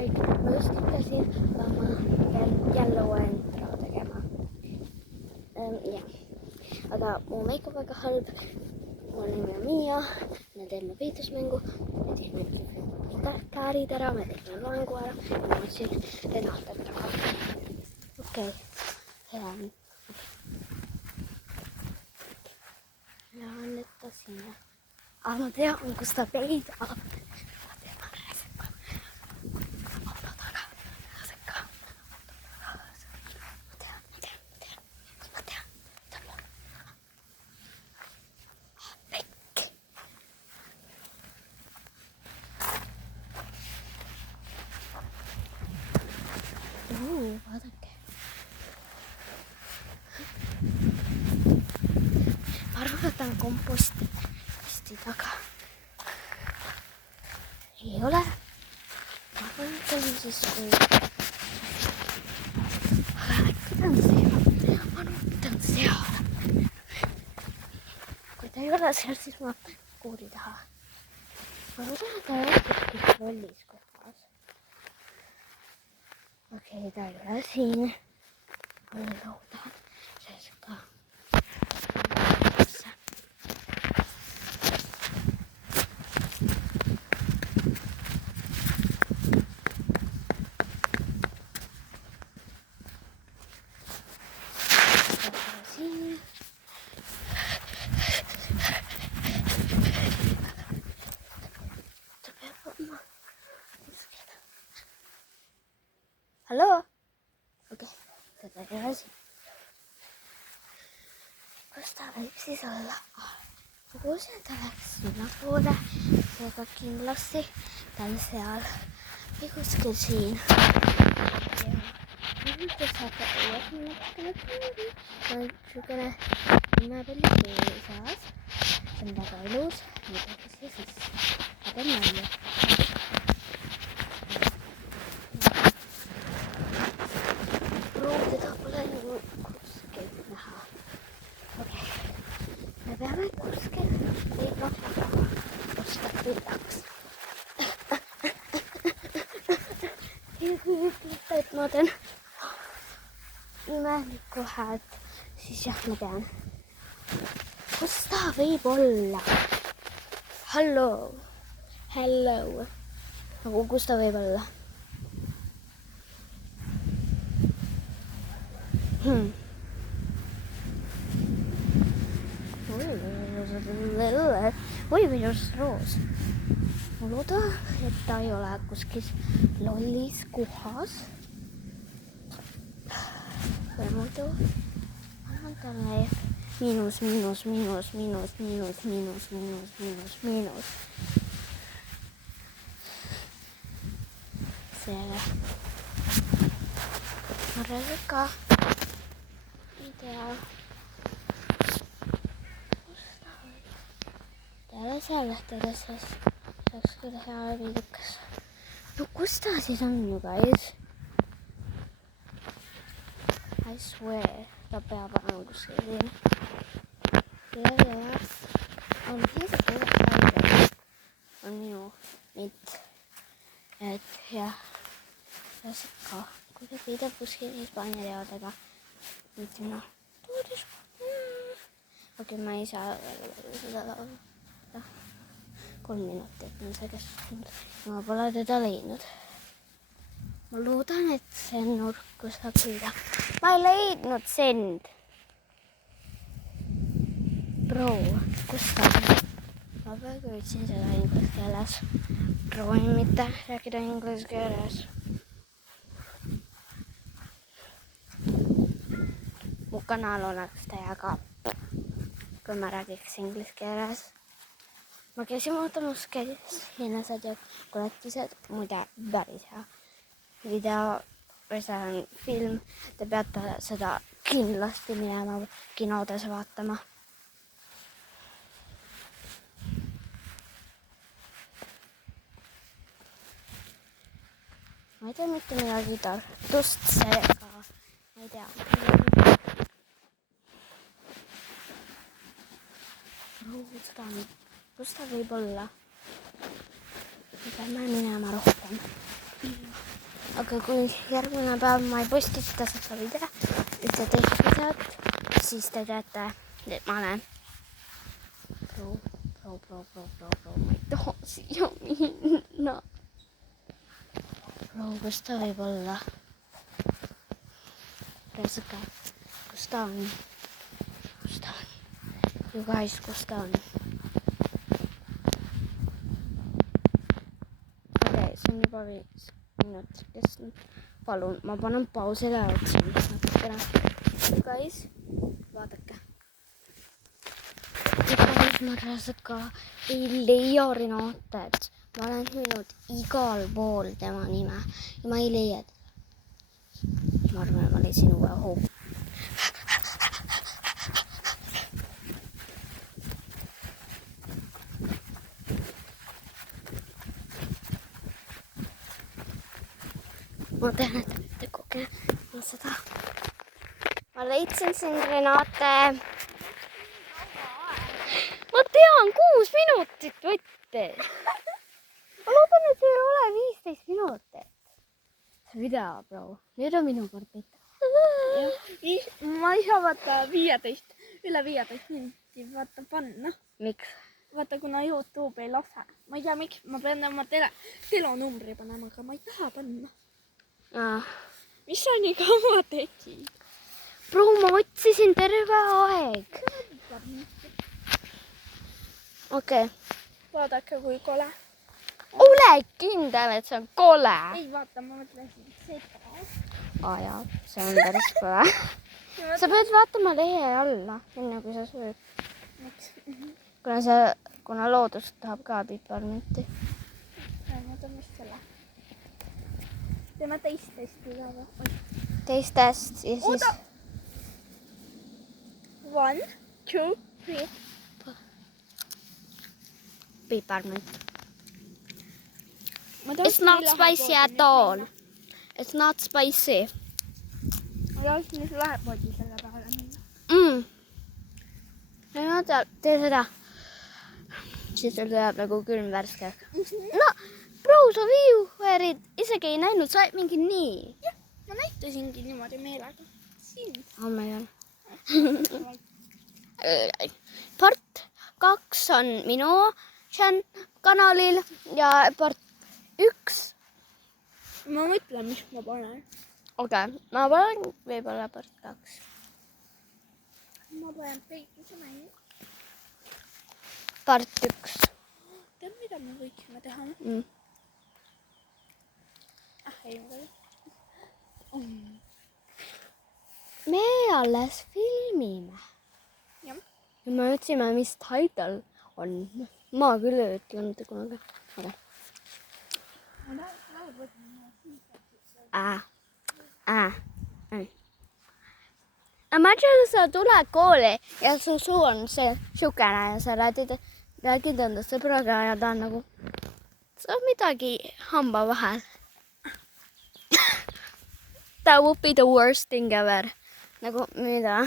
kõik. Ma just lugesin, aga ma pean jälle uue intro tegema. Jah. Aga mu meik on väga halb. Mu nimi on Miia. Me teeme peetusmängu. Me tegime käärid ära, me tegime loengu ära. Ja ma mõtlesin Renatet taga. Okei. Hea. Ja nüüd ta sinna. Aga ma tean, kus ta peidab. Vaadake. Ma arvan, et ta on komposti taga. Ei ole. Ma arvan, et ta on siis kui... Aga äkki ta on seal. Ma arvan, et ta on seal. Kui ta ei ole seal, siis ma kuuli taha. Ma arvan, et ta ei ole kuskil rollis kohas. Okei, ta ei ole siin. Ma loodan, sest ka. Siin. Ta peab olema kuskil. Halloo? Okei, seda ei ole siin. Kus ta võib siis olla? Kui see ta läks sinnapoole, seega kindlasti ta on seal või kuskil siin. Ja nüüd te saate uuesti natukene tuuri. Ta on niisugune imepalli sees. See on väga ilus. Midagi siia sisse. Aga nalja. Teda pole nagu kuskil näha. Okei. Me peame kuskil leidma, kus ta võidaks. Ja kui ütlete, et ma teen imelikku häält, siis jah, ma tean. Kus ta võib olla? Halloo. Hello. Nagu kus ta võib olla? Oi, minus roos. Ma loodan, et ta ei ole kuskil lollis kohas. Või muidu annan talle miinus. Selle. Ma räägin ka. Ei tea. Teile saaks küll hea viidikas. No kus ta siis on ju, guys? I swear, ta peab olema kuskil siin. Ja. On his good on ju mit. Et jah. Just ka. Kui ta peidab kuskil Hispaania teadega. Nüüd sinna. Okei, ma ei saa seda 3 minutit on see kestnud. Ma pole teda leidnud. Ma loodan, et see nurk, kus ta püüda. Ma ei leidnud sind. Bro, kus ta on? Ma praegu ütlesin seda inglise keeles. Proovin mitte rääkida inglise keeles. Mu kanal oleks täiega, kui ma räägiks inglise keeles. Ma käisin vaatamas hiinlased ja koletised, muide päris hea video või see on film. Te peate seda kindlasti minema kinodes vaatama. Ma ei tea mitte midagi Tartust seega. Ma ei tea. Kus ta võib olla? Me peame minema rohkem. aga kui järgmine päev ma ei postita seda ühte videot, siis te teate, et ma olen ma ei taha siia minna. Kus ta võib olla? Resõke, kus ta on? You guys, kus ta on? Okei, see on juba 5 minutit kestnud. Palun, ma panen pausile ja otsin natukene. You guys, vaadake. Ma Resõka ei leia Renatet. Ma olen hüüdnud igal pool tema nime ja ma ei leia teda. Ma arvan, et ma leidsin uue hoogu. Ma tean, et te kogema seda. Ma leidsin siin Renate. Ma tean, 6 minutit võttes. Ma loodan, et see ei ole 15 minutit. See video, bro. Nüüd on minu kord pita. Ma ei saa vaata 15, üle 15 minuti vaata panna. Miks? Vaata, kuna YouTube ei lase. Ma ei tea, miks ma pean oma telonumbri panema, aga ma ei taha panna. Mis sa nii kaua tegid? Bro, ma otsisin terve aeg. Okei. Vaadake, kui kole. Ole kindel, et see on kole. Ei, vaata, ma mõtlesin seda. Jaa, see on päris kole. Sa pead vaatama lehe alla, enne kui sa sööd. Miks? Kuna loodus tahab ka piparmünti. Mõtlen, mis selle. Teeme teist testi ka või? Teistest ja siis... Oota! 1, 2, 3. Piparmünt. It's not spicy at all. It's not spicy. Ma tahtsin nüüd lähepoodi selle peale minna. Tee seda. Siis sul tuleb nagu külm värske. No, bro, sa viiuerid isegi ei näinud, sa oled mingi nii. Jah, ma näitasingi niimoodi meelega. Siin. Ma ei ole. Part 2 on minu kanalil ja part 1. Ma mõtlen, mis ma panen. Okei, ma panen võib-olla part 2. Ma panen peituse mängu. Part 1. Tead, mida me võiksime teha? Ei ole. Me alles filmime. Jah. Ja me otsime, mis title on. Ma küll ei ütle mitte kunagi. Aga. Imagine, sa tuled kooli ja su suu on see šukene ja sa räägid enda sõbraga ja ta on nagu, sa on midagi hamba vahel. That would be the worst thing ever. Nagu, mida?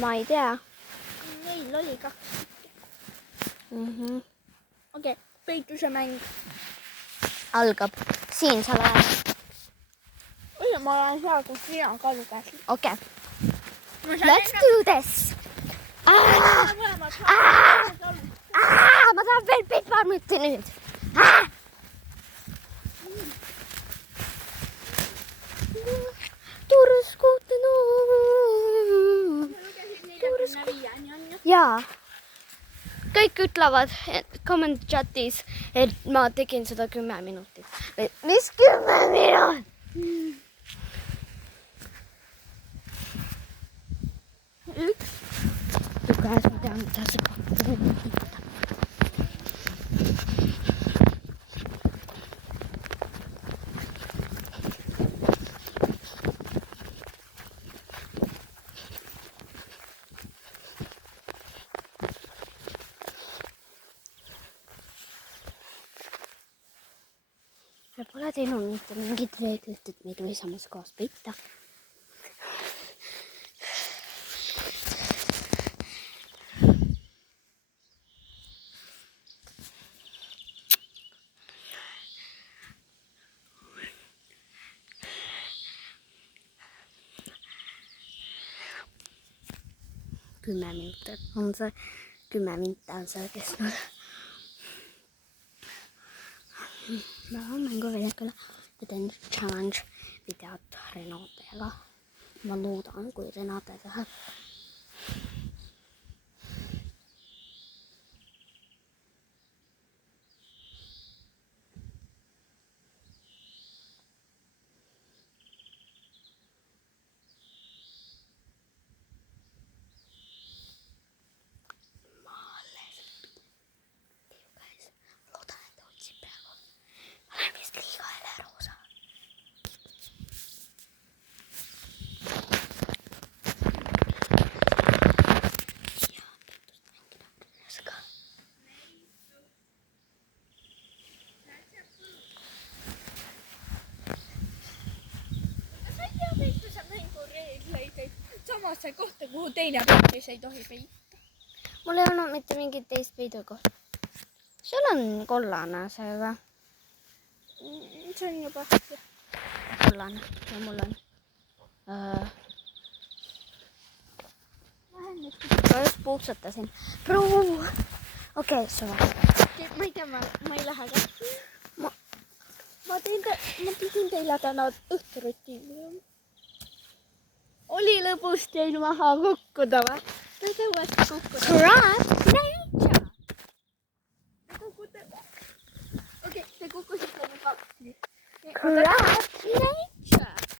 Ma ei tea. Meil oli 2. Okei, peituse mäng. Algab. Siin sa lähed. Või ma olen seal, kus sina kallukäsi. Okei. Let's do this. Ma tahan veel piparmütti nüüd. Turskuutenu. Jaa. Kõik ütlevad comment chatis, et ma tegin seda 10 minutit. Mis 10 minutit? Üks. Käes ma tean, mida see pakkuda. Me pole teinud mitte mingit reeglit, et me ei tohi samas kohas peita. 10 minuuttia. On se 10 minuuttia on se kestänyt. Mä olen vielä kyllä teen challenge-videot Renateella. Mä luutan kuin Renate tähän. Samassa kohta, kuhu teidän peitteessä ei tohi peittää. Mulla ei ole mitään minkin teistä peitokohta. Sulla on kollana, se on hyvä. Se on jopa Kollana, ja mulla on. Mä just putsattaisin. Bro! Okei, se on. Mä ei lähde. Mä pidin teillä tänään yhteyttiin. Oli lopussa tein vähän kukkutava. Tätä vasta kukkutava. Crap! Okei, se kukkusit on kaksi. Crap!